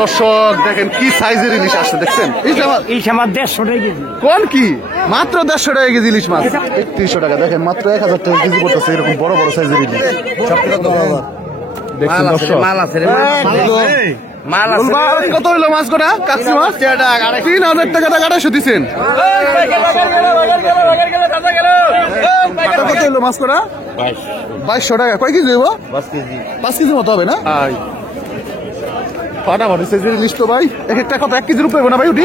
দর্শক দেখেন কি সাইজের ইলিশ আসছে, দেখছেন? ইলিশ আমার 150 টাকা কেজি। কোন কি মাত্র 150 টাকা কেজি ইলিশ মাছ, 3100 টাকা। দেখেন মাত্র 1000 টাকা কেজি পড়তেছে এরকম বড় বড় সাইজের ইলিশ। দেখছেন দর্শক, কত হইলো মাছ কটা? কাকসি মাছ 3000 টাকা, 250 দিচ্ছেন। কত হইলো মাছ কটা? 2200 টাকা। কয় কেজি হইব? 5 কেজি মতো হবে না? ফাটাফাটি সাইজের ইলিশ তো ভাই, এক একটা কত 1 কেজির উপরে না ভাই? উঠি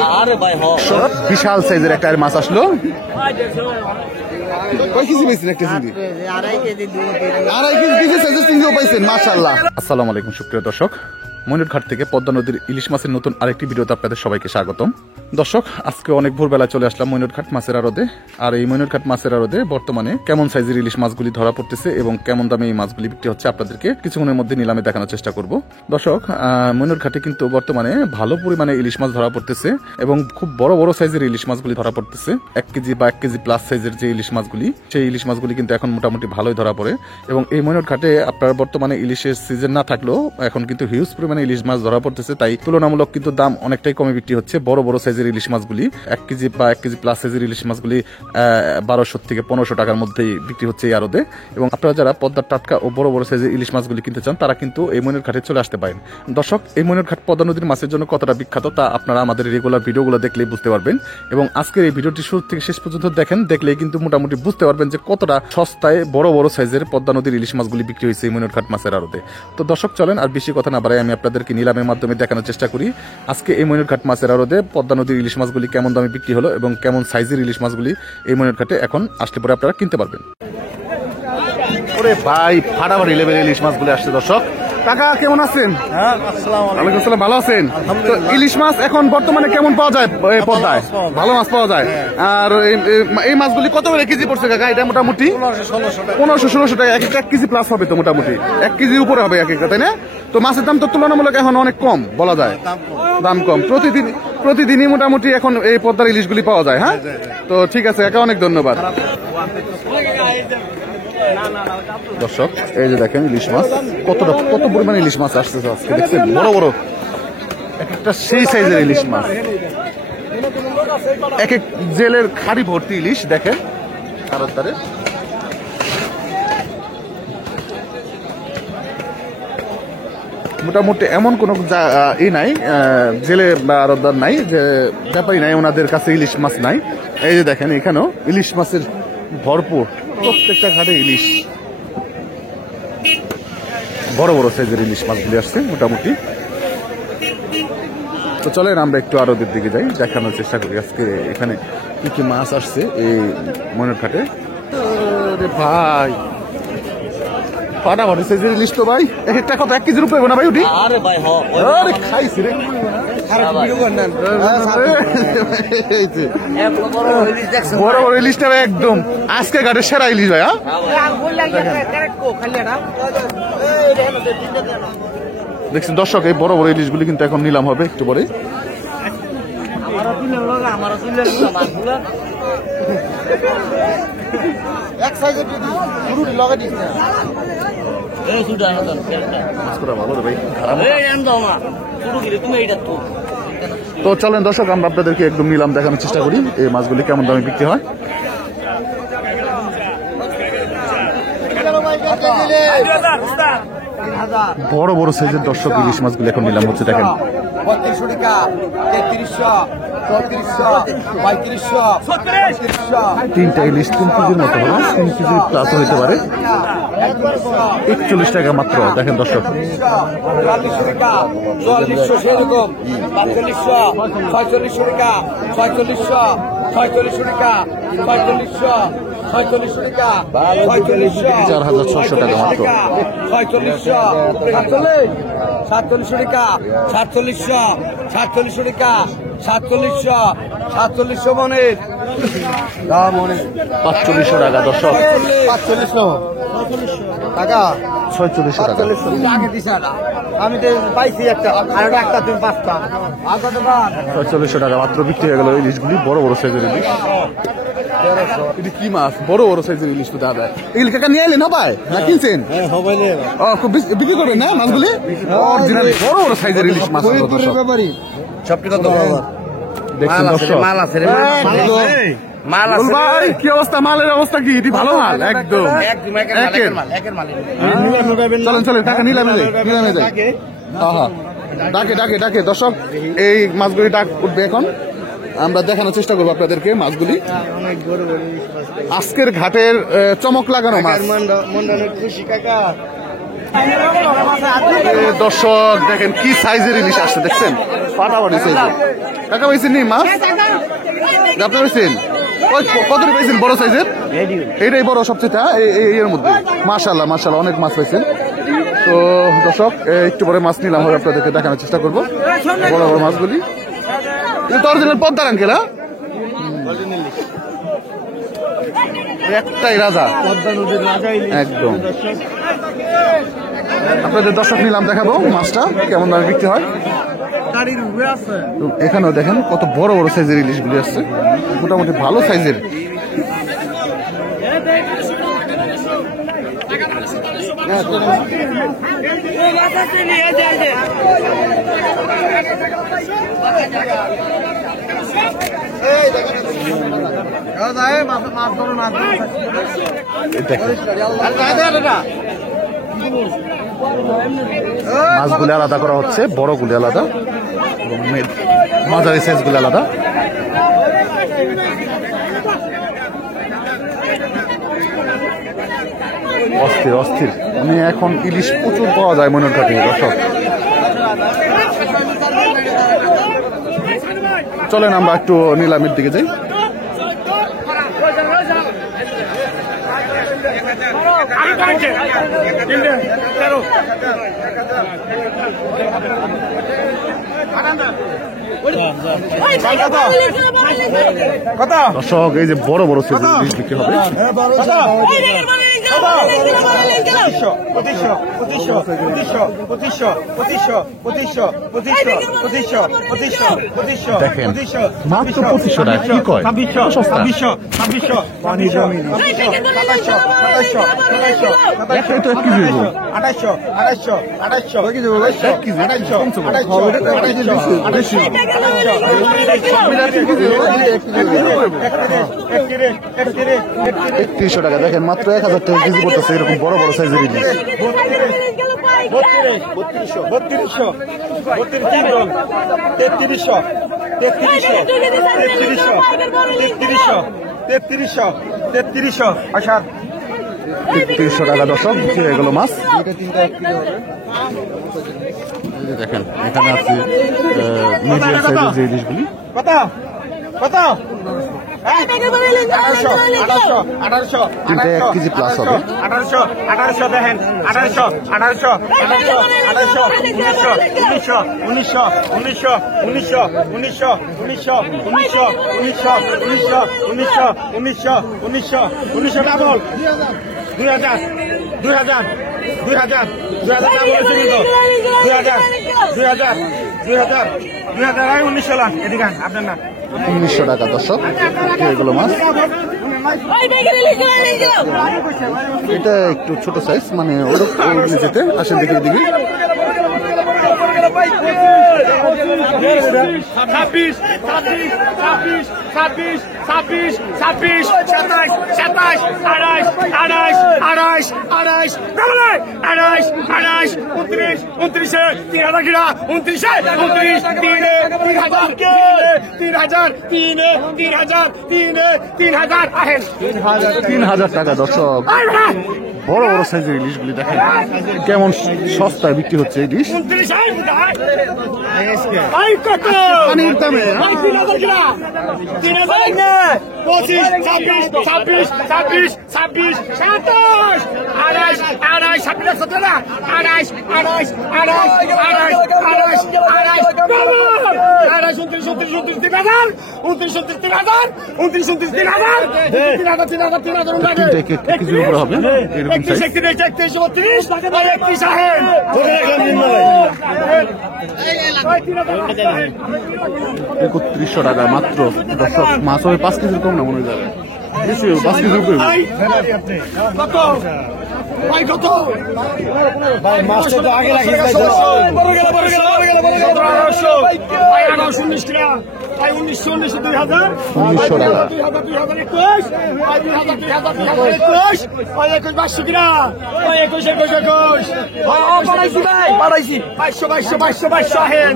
বিশাল সাইজের একটা মাছ আসলো। কয় কেজি পেয়েছেন? 1 কেজি, 2.5 কেজি সাইজের চিংড়িও পাইছেন, মাশাআল্লাহ। আসসালামু আলাইকুম সুপ্রিয় দর্শক, ময়ূরঘাট থেকে পদ্মা নদীর ইলিশ মাছের নতুন আরেকটি ভিডিওতে আপনাদের সবাইকে স্বাগতম। দর্শক, আজকে অনেক ভোরবেলা চলে আসলাম ময়ূরঘাট মাছের আড়তে। আর এই ময়ূরঘাট মাছের আড়তে বর্তমানে কেমন সাইজের ইলিশ মাছগুলি ধরা পড়তেছে এবং কেমন দামে এই মাছগুলি বিক্রি হচ্ছে আপনাদেরকে কিছুক্ষণের মধ্যে নিলামে দেখানোর চেষ্টা করব। দর্শক, ময়ূরঘাটে কিন্তু বর্তমানে ভালো পরিমাণে ইলিশ মাছ ধরা পড়তেছে এবং খুব বড় বড় সাইজের ইলিশ মাছগুলি ধরা পড়তেছে। 1 কেজি বা 1 কেজি প্লাস সাইজের যে ইলিশ মাছগুলি, সেই ইলিশ মাছগুলি কিন্তু এখন মোটামুটি ভালোই ধরা পড়ে। এবং এই ময়ূরঘাটে আপনার বর্তমানে ইলিশের সিজন না থাকলেও এখন কিন্তু হিউজ পরিমাণে ইলিশ মাছ ধরা পড়তেছে, তাই তুলনামূলক কিন্তু দাম অনেকটাই কমে বিক্রি হচ্ছে। বড় বড় সাইজের ইলিশ মাছগুলি 1 কেজি বা 1 কেজি প্লাস সাইজের ইলিশ মাছগুলি 1200 থেকে 1500 টাকার মধ্যেই বিক্রি হচ্ছে এই আড়তে। এবং আপনারা যারা পদ্মার টাটকা ও বড় বড় সাইজের ইলিশ মাছগুলি কিনতে চান তারা কিন্তু এই ময়ূরঘাটে চলে আসতে পারেন। দর্শক, এই ময়ূরঘাট পদ্মা নদীর মাছের জন্য কতটা বিখ্যাত তা আপনারা আমাদের রেগুলার ভিডিওগুলো দেখলেই বুঝতে পারবেন। এবং আজকের এই ভিডিওটি শুরু থেকে শেষ পর্যন্ত দেখেন, দেখলেই কিন্তু মোটামুটি বুঝতে পারবেন যে কতটা সস্তায় বড় বড় সাইজের পদ্মা নদীর ইলিশ মাছগুলি বিক্রি হয়েছে এই ময়ূরঘাট মাছের আড়তে। তো দর্শক, চলেন আর বেশি কথা না বাড়াই আমি আপনাদেরকে নিলামের মাধ্যমে দেখানোর চেষ্টা করি আজকে এই ময়ূরঘাট মাছের আড়তে পদ্মা নদীর ইলিশ মাছগুলি কেমন দামে বিক্রি হলো এবং কেমন সাইজের ইলিশ মাছগুলি এই ময়ূরঘাটে এখন আসলে পরে আপনারা কিনতে পারবেন। ওরে ভাই, ফাটাফাটি লেভেলের ইলিশ মাছগুলি আসছে। দর্শক, কাকা কেমন আছেন? ওয়ালাইকুম আসসালাম, ভালো আছেন? তো ইলিশ মাছ এখন বর্তমানে কেমন পাওয়া যায় পদ্মায়? ভালো মাছ পাওয়া যায়। আর এই মাছগুলি কত করে কেজি পড়ছে কাকা? এটা মোটামুটি 1500-1600 টাকা। 1 কেজি প্লাস হবে তো, মোটামুটি 1 কেজির উপরে হবে এক একটা, তাই না? তো মাছের দাম তো তুলনামূলক এখন অনেক কম বলা যায়, দাম কম। প্রতিদিনই মোটামুটি এখন এই পদ্মার ইলিশগুলি পাওয়া যায়। হ্যাঁ, তো ঠিক আছে কাকা, অনেক ধন্যবাদ। দর্শক, এই যে দেখেন ইলিশ মাছ, কত পরিমাণে ইলিশ মাছ আসছে আজকে, দেখছেন? বড় বড় এক একটা সেই সাইজের ইলিশ মাছ, এক এক জেলের খাড়ি ভর্তি ইলিশ। দেখেন আড়তদারে মোটামুটি এমন কোন নাই, জেলে বা আড়তদার নাই, যে ব্যাপারী নাই ওনাদের কাছে ইলিশ মাছ নাই। এই যে দেখেন এখানেও ইলিশ মাছের ভরপুর, প্রত্যেকটা ঘাটে ইলিশ, বড় বড় সাইজের ইলিশ মাছগুলি আসছে মোটামুটি। তো চলেন আমরা একটু আড়তের দিকে যাই, দেখানোর চেষ্টা করি আজকে এখানে কি কি মাছ আসছে এই ময়ূরঘাটে। ভাই, ফাটাফাটি সাইজের ইলিশ তো ভাই, এক একটা কত 1 কেজির উপরে না ভাই? উঠি আরে খাইছি রে, বড় বড় ইলিশটা একদম আজকে ঘাটের সেরা ইলিশ ভাই। দেখছেন দর্শক, এই বড় বড় ইলিশগুলি কিন্তু এখন নিলাম হবে একটু পরে। তো চলেন দর্শক, আমরা আপনাদেরকে একদম নিলাম দেখানোর চেষ্টা করি এই মাছগুলি কেমন দামে বিক্রি হয়। বড় বড় সাইজের দর্শক ইলিশ মাছগুলি এখন নিলাম হচ্ছে, দেখেন 3200 টাকা, 3300, 3400, 3500, 3টা ইলিশ 3 কেজির মতো হবে, 3 কেজি প্লাস হইতে পারে। 41 টাকা মাত্র। দেখেন দর্শক, 4200 টাকা, 4400 সেরকম, 4500, 4600 টাকা, 4600, 4600 টাকা, 4500, 4600 টাকা, 4600 টাকা মাত্র। 4600, 4700 টাকা, 4700, 4700 টাকা, 4700, 4700 মনের, 4500 টাকা দর্শক, 4600 টাকা। আমি তো পাইছি একটা আর একটা তুমি পাঁচটা আর কত বার 4600 টাকা মাত্র বিক্রি হয়ে গেল ইলিশগুলি, বড় বড় সাইজের ইলিশ। এটা কি মাছ? বড় বড় সাইজের ইলিশ তো দাদা। এগুলি কাকা নিয়ে এলেন হবাই না কিনছেন? ও খুব বিক্রি করবেন না মাছগুলি? অরিজিনাল বড় বড় সাইজের ইলিশ মাছ। সবটি কত দেখছেন দর্শক, মাল আছে রে মাল বল ভাই কি অবস্থা? মালের অবস্থা কি? এটি ভালো মাল একদম। একের মাল চলেন চলেন টাকা নিলামে যাই, নিলামে যাই। হ্যাঁ ডাকে ডাকে ডাকে দর্শক, এই মাছগুলি ডাক উঠবে এখন। আমরা দেখানোর চেষ্টা করবো আপনাদেরকে মাছগুলি। আজকের ঘাটের চমক লাগানো মাছ। খুশি কাকা দর্শক দেখেন কি সাইজের ইলিশ আসছে, দেখছেন ফাটাফাটি সাইজের। কাকা পাইছেন নি মাছ? আপনি পাইছেন কত পাইছেন? বড় সাইজের, এইটাই বড় সবচেয়ে এর মধ্যে। মাশাআল্লাহ মাশাআল্লাহ অনেক মাছ পাইছেন। তো দর্শক একটু পরে মাছ নিলাম, হবে আপনাদেরকে দেখানোর চেষ্টা করবো বড় বড় মাছগুলি। কিন্তু অরিজিনাল পদ্মার আঙ্কেল, একটাই রাজা একদম। আপনাদের দর্শক নিলাম দেখাবো মাছটা কেমন দামে বিক্রি হয়। তো এখানেও দেখেন কত বড় বড় সাইজের ইলিশগুলি আসছে, মোটামুটি ভালো সাইজের। মাছগুলি আলাদা করা হচ্ছে, বড়গুলি আলাদা এবং মাঝারি সাইজগুলি আলাদা। অস্থির অস্থির, মানে এখন ইলিশ প্রচুর পাওয়া যায় মনের ঘাটে দর্শক। চলেন আমরা একটু নিলামের দিকে যাই। দর্শক এই যে বড় বড় সাইজের ইলিশ বিক্রি হবে। দেখেন মাত্র 2500 টাকা, কি কয় সস্তা। একটাই তো 1 কেজি হইব। 3100 টাকা। দেখেন মাত্র 1000 টাকা কেজি পড়তেছে এরকম বড় বড় সাইজের ইলিশ। 3300 টাকা দর্শক বিক্রি হয়ে গেল মাছ। দেখেন এখানে আছে মিডিয়াম সাইজের যে ইলিশগুলি। তিনটা 1 কেজি প্লাস হবে। 1800 দেখেন 1800 ডাবল 2000 1900 লাখ এদিকে আপনার না 1900 টাকা দর্শক এগুলো মাছ। এটা একটু ছোট সাইজ, মানে যেতে আসেন দেখে দিকে। 3000 টাকা দর্শক। বড় বড় সাইজের ইলিশগুলি দেখেন কেমন সস্তায় বিক্রি হচ্ছে ইলিশ। পানির দামে 29 3000 29 3000 29 3000 তিনটা কিছুর উপরে হবে এরকম সাইজ। 3100 টাকা মাত্র। দর্শক মাছ হবে 5 কেজির কম না মনে হয়, বেশি 5 কেজির উপরে। মাছটা তো আগে রাখিস ভাই। 1900 টাকা 500 কিনা 500 হেন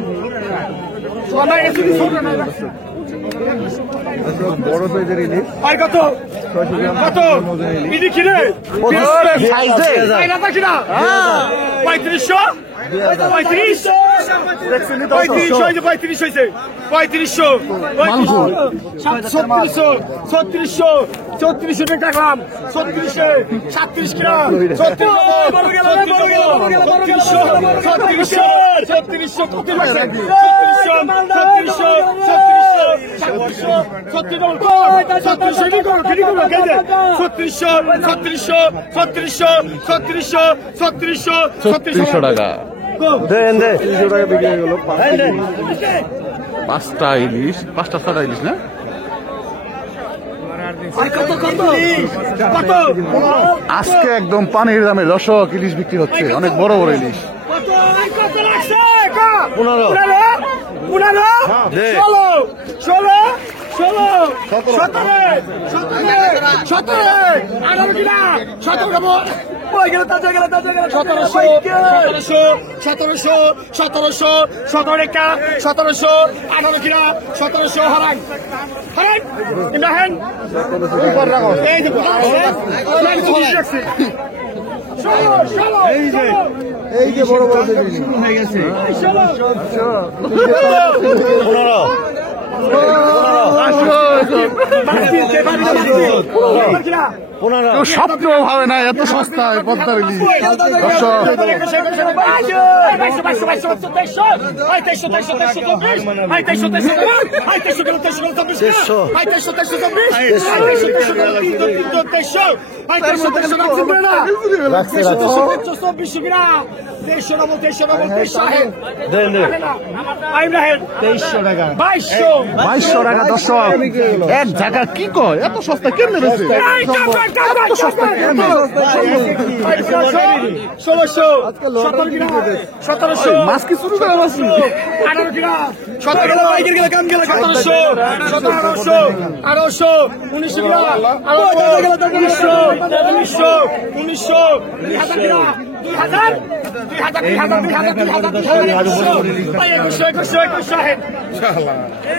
বড় সাইজের ইলিশ আর কত কত ইদি কিনে 3500 টাকা দেন দে 300 টাকা বিক্রি হয়ে গেল। 5টা ইলিশ, 5টা 6টা ইলিশ না? আজকে একদম পানির দামে দর্শক ইলিশ বিক্রি হচ্ছে, অনেক বড় বড় ইলিশ। 1700 হারান এই যে বড় বড় সাইজের ইলিশ হয়ে গেছে 15 কেউ স্বপ্ন ভাবে না এত সস্তায় পদ্মার ইলিশ। বাইশশো টাকা দর্শক, এক ঢাকা কি কয় এত সস্তা কেন বেশি? 1700 মাছ কি শুরু করে বসছি?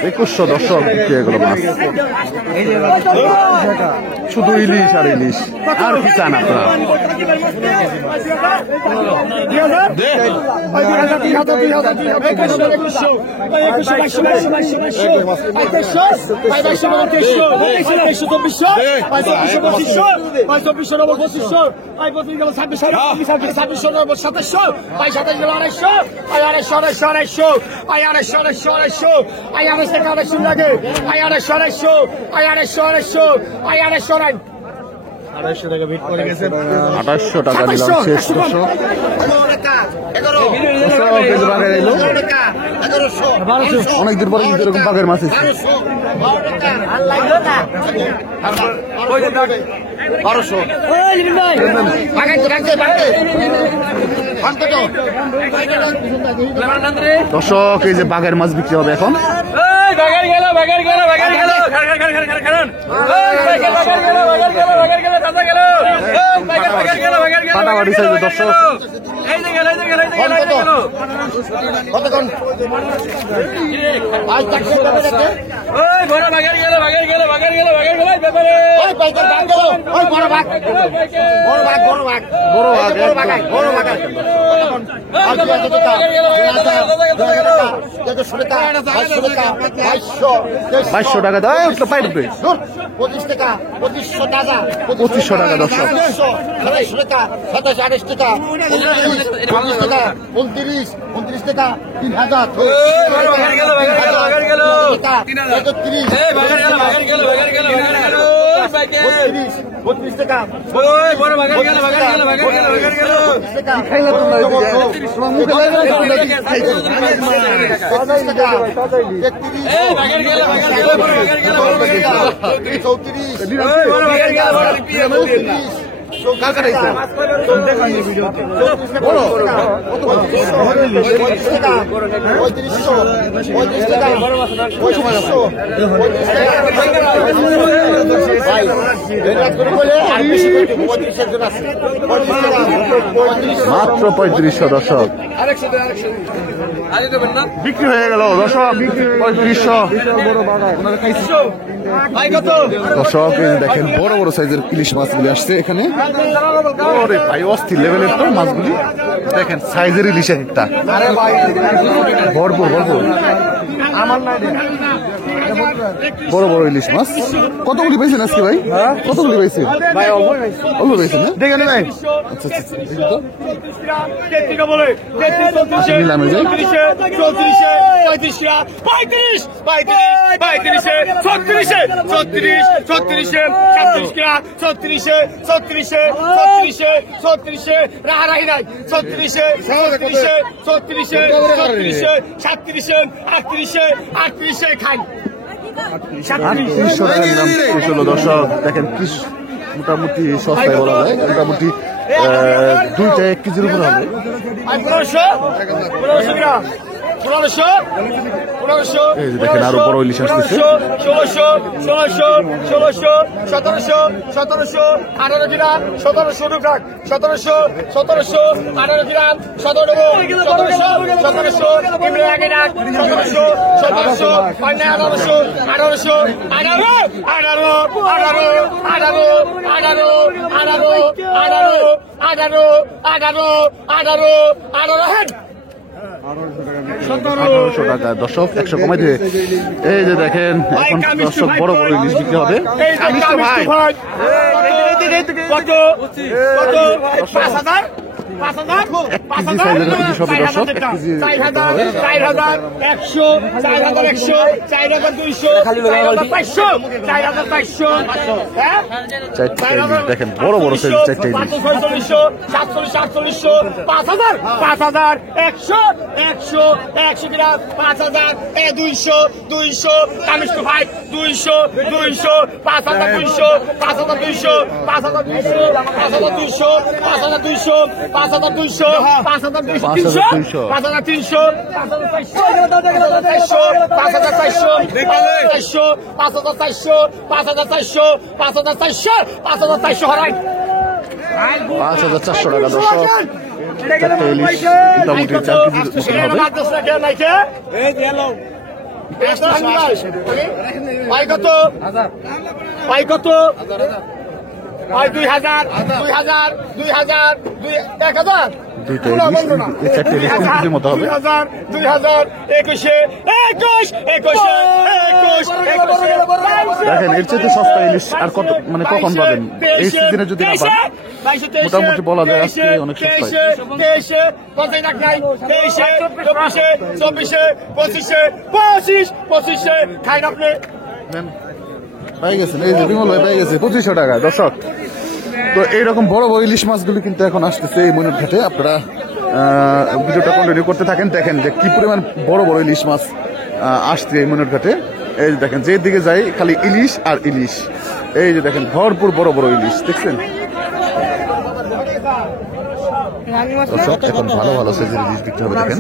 2100 দর্শক বিক্রি হয়ে গেল মাছ। শুধু ইলিশ আর ইলিশ, আর কি চান আপনারা? আড়াইশো টাকা বিট করে গেছে। 2800 টাকা দিলাম শেষ দর্শক। অনেকদিন পরে কিন্তু এরকম বাঘের মাছ এসেছে। 1200 দর্শক এই যে বাঘের মাছ বিক্রি হবে এখন। ফাটাফাটি সাইজের দর্শক। বাইশশো টাকা দেয় তো পাই রুপে 25 টাকা 2500 টাকা 2500 টাকা দর্শক। 2700 টাকা 27 টাকা 40 টাকা 29 29 টাকা 3000 32 টাকা মাত্র 3500 দর্শক বিক্রি হয়ে গেল দর্শক 3500 দর্শক এই যে দেখেন বড় বড় সাইজের ইলিশ মাছগুলি আসছে এখানে ওরে ভাই অস্থির লেভেলের তো মাছগুলি দেখেন সাইজের ইলিশ একটা ভরপুর বড় বড় ইলিশ মাছ কতগুলি পাইছেন আজকে ভাই কতগুলি পাইছেন অল্প পাইছেন না দেখে নে ভাই আচ্ছা নিলামে যাই 3800 টাকা নিলাম দর্শক দেখেন কি মোটামুটি সস্তায় বলা যায় মোটামুটি 2টা 1 কেজির উপর হবে 1500 এই যে দেখেন আরো বড় ইলিশ আসতেছে 1600 1700 18 গ্রাম 1700 টাকা 1700 18 গ্রাম 17 কিমরে আগে রাখ 1700 1800 টাকা দর্শক 100 কমাই দিয়ে এই যে দেখেন এখন দর্শক বড় বড় ইলিশ বিক্রি হবে কত 5000 দেখেন বড় বড় সাইজ 4টা ইলিশ 100 গ্রাম 5000 200 ভাই 200 হরাই 5400 টাকা দর্শক 4টা ইলিশ মোটামুটি 4 কেজির মতো হবে ভাই 2000 1000 দুইটা ইলিশ 4টা ইলিশ 3 কেজির মতো হবে 2000 21 দেখেন এর চাইতে সস্তা ইলিশ আর কত মানে কখন পাবেন এই সিজনে যদি না পান মোটামুটি বলা যায় আজকে অনেক সস্তা 25 খাই আপনি পাই গেছেন এই যে বিমল ভাই পাই গেছে 2500 টাকা দর্শক তো এইরকম বড় বড় ইলিশ মাছগুলি কিন্তু এখন আসতেছে এই ময়ূর ঘাটে আপনারা ভিডিওটা কন্টিনিউ করতে থাকেন দেখেন যে কি পরিমাণ বড় বড় ইলিশ মাছ আসছে এই ময়ূর ঘাটে এই যে দেখেন যেদিকে যাই খালি ইলিশ আর ইলিশ এই যে দেখেন ভরপুর বড় বড় ইলিশ দেখছেন দর্শক এখন ভালো ভালো সাইজের ইলিশ বিক্রি হবে দেখেন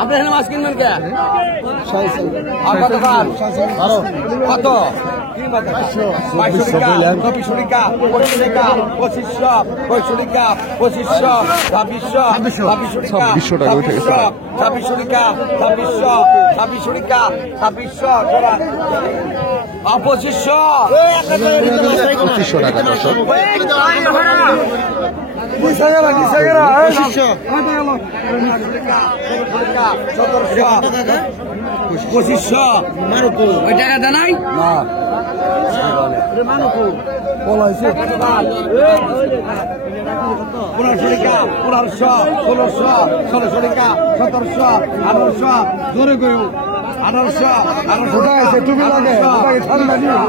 আপনি এখানে মাছ কিনবেন কে কত 2200 টাকা 25 টাকা 2500 টাকা 2500 2600 টাকা উঠে গেছে। 2600 টাকা 2600 টাকা 2600 2500 টাকা দর্শক। 2500 মারুকু ওই টাকা দেয় নাই না মারুকু বলাইছে 1500 টাকা 1500 1600 1600 টাকা 1700 1800 জোরে কইও 1800 তুমি লাগে ঠান্ডা দিও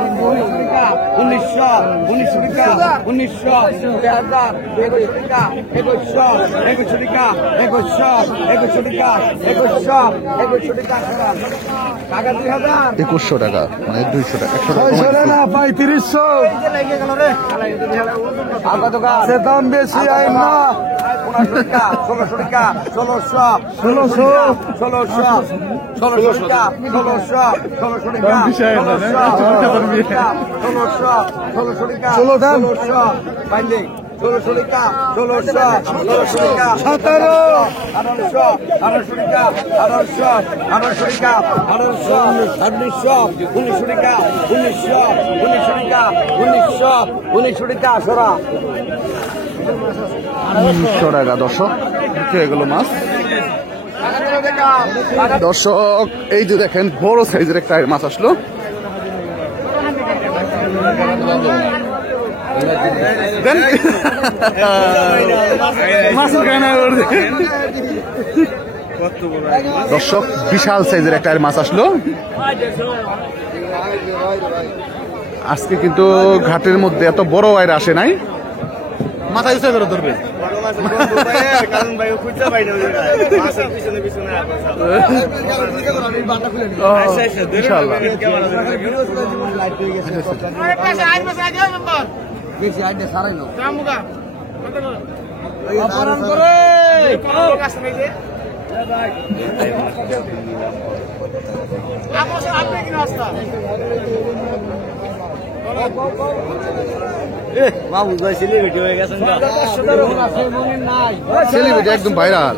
1900 টাকা 1900 2000 টাকা 2100 টাকা 2100 টাকা 2100 টাকা টাকা 2000 2100 টাকা মানে 200 টাকা 100 টাকা না ভাই 300 সে দাম বেশি আই না 1600 টাকা 1600 টাকা 1600 টাকা 1900 টাকা দর্শক বিক্রি হয়ে গেল মাছ। দর্শক এই যে দেখেন বড় সাইজের একটা মাছ আসলো। দর্শক বিশাল সাইজের একটা মাছ আসলো। আজকে কিন্তু ঘাটের মধ্যে এত বড় আয়ের আসে নাই। মাথায় উঁচা করে ধরবে সেলিব্রিটি হয়ে গেছেন সেলিব্রিটি একদম ভাইরাল।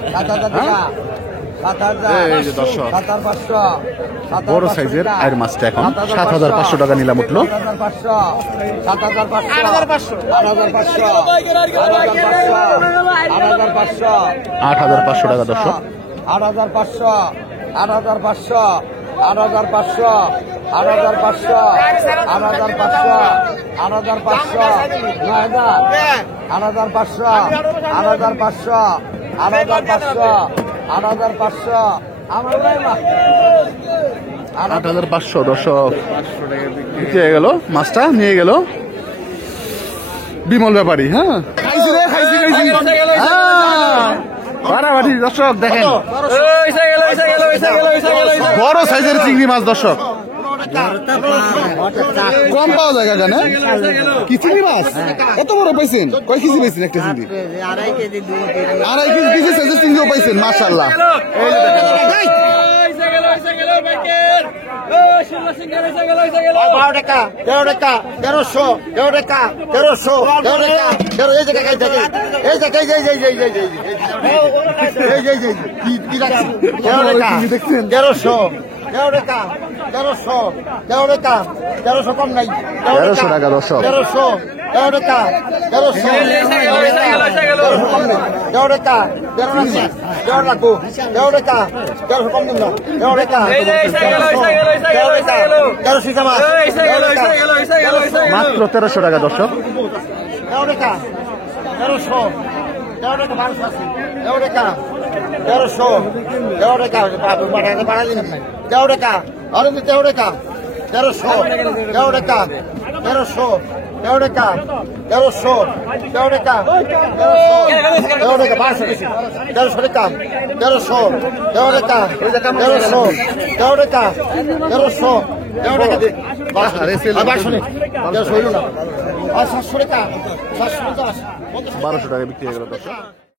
এই যে দর্শক বড় সাইজের আয়ের মাছটা এখন 7500 টাকা নিলাম উঠলো। 8500 টাকা দর্শক। 8500 8500 8500 দর্শক বিক্রি হয়ে গেল। মাছটা নিয়ে গেল বিমল ব্যাপারী। হ্যাঁ বাড়াবাড়ি দর্শক দেখেন বড় সাইজের চিংড়ি মাছ দর্শক। কম পাওয়া যায় কেন কি চিংড়ি মাছ এত বড় পাইছেন? কয় কেজি পাইছেন একটা চিংড়ি? 2.5 কেজি সাইজের চিংড়িও পাইছেন মাশাআল্লাহ। কম নাই 1300 টাকা দর্শক। 1300 টাকা 1300 টাকা 13 রাখবো 13 টাকা 13 কম দিন না 13 টাকা 1300 মাত্র 1300 টাকা দর্শক। 13 টাকা 1300 টাকা 1200 আছে 13 টাকা 1300 টাকা বাড়া দিন 13 টাকা আর 13 টাকা 1300 টাকা 1300 টাকা 1300 টাকা 1200 টাকা 1300 টাকা 1300 টাকা 1300 1200 টাকা বিক্রি হয়ে গেল দর্শক।